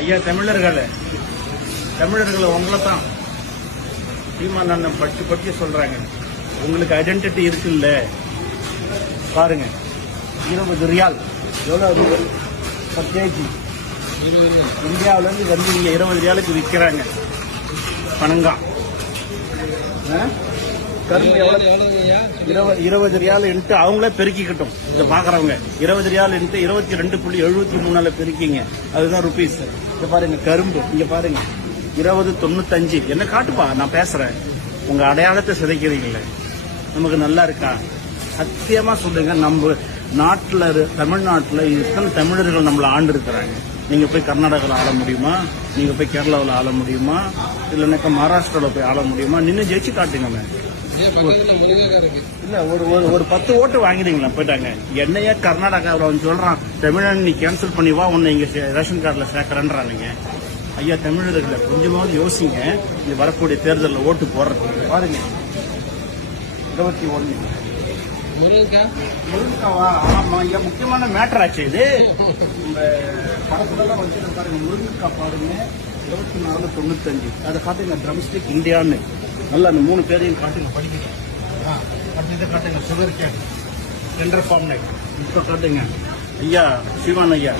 ஐயா தமிழர்கள் உங்களை தான் சீமான் அண்ணன் படிச்சு சொல்றாங்க. உங்களுக்கு ஐடென்டிட்டி இருக்குல்ல, பாருங்க 20 ரியால் எவ்வளவு கேஜி இந்தியாவில இருந்து வந்து இங்க 20 ரியாலுக்கு விற்கிறாங்க. பனங்கா கரும்பு எவ்வளவு 20 ரியால் இன்ட்டு அவங்களே பெருக்கிக்கிட்டோம். இதை பாக்குறவங்க 20 ரியால் இன்ட்டு 22.73 பெருக்கிங்க, அதுதான் ருபீஸ். இங்க பாருங்க கரும்பு, இங்க பாருங்க 20.95. என்ன காட்டுப்பா, நான் பேசுறேன். உங்க அடையாளத்தை சிதைக்கிறீங்களே, நமக்கு நல்லா இருக்கா? சத்தியமா சொல்லுங்க, நம்ம நாட்டுல தமிழ்நாட்டுல இத்தனை தமிழர்கள் நம்மள ஆண்டு இருக்கிறாங்க. நீங்க போய் கர்நாடகாவில் ஆள முடியுமா? நீங்க போய் கேரளாவில் ஆள முடியுமா? இல்லைன்னாக்கா மகாராஷ்டிராவில் போய் ஆள முடியுமா? நின்று ஜெயிச்சு காட்டுங்க. இல்ல ஒரு 10 ஓட்டு வாங்கினீங்களா போயிட்டாங்க. என்னையா கர்நாடகாவில் வந்து சொல்றான், தமிழன் நீ கேன்சல் பண்ணி வா, உன்னை இங்க ரேஷன் கார்டுல சேர்க்கறேன்றானுங்க. ஐயா தமிழர்களை கொஞ்சமாவது யோசிங்க. இது வரக்கூடிய தேர்தலில் ஓட்டு போடுறதுக்கு பாருங்க. 21 முருங்கைக்காவா? ஆமா ஐயா, முக்கியமான மேட்டர் ஆச்சு இது. இந்த படத்துலலாம் வந்து பாருங்க, முருங்கைக்காய் பாருங்க 24.95. அதை பாத்துங்க, ட்ரம்ஸ்டிக் இந்தியான்னு நல்லா அந்த 3 பேரையும் காட்டுங்க, படிக்கணும். இதை காட்டுங்க, sugarcane tender form neck. இப்போ காட்டுங்க ஐயா சிவான் ஐயா.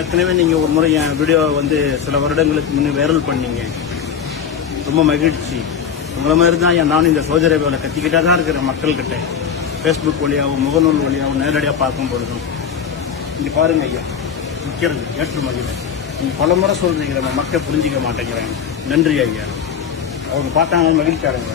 ஏற்கனவே நீங்க ஒரு முறை என் வீடியோ வந்து சில வருடங்களுக்கு முன்னே வைரல் பண்ணீங்க. ரொம்ப மகிழ்ச்சி. உங்களை மாதிரி தான் நானும் இந்த சவுதி அரேபியாவில் கத்திக்கிட்டே தான் இருக்கிறேன் மக்கள்கிட்ட. ஃபேஸ்புக் வழியாகவும் முகநூல் வழியாகவும் நேரடியாக பார்க்கும் பொழுதும். இங்க பாருங்க ஐயா, விற்கிறது ஏற்றுமதியில் நீங்க பல முறை சொல்றீங்க, நம்ம மக்கள் புரிஞ்சிக்க மாட்டேங்கிறாங்க. நன்றி ஐயா. அவங்க பார்த்தாங்க மகிழ்ச்சி அடைங்க.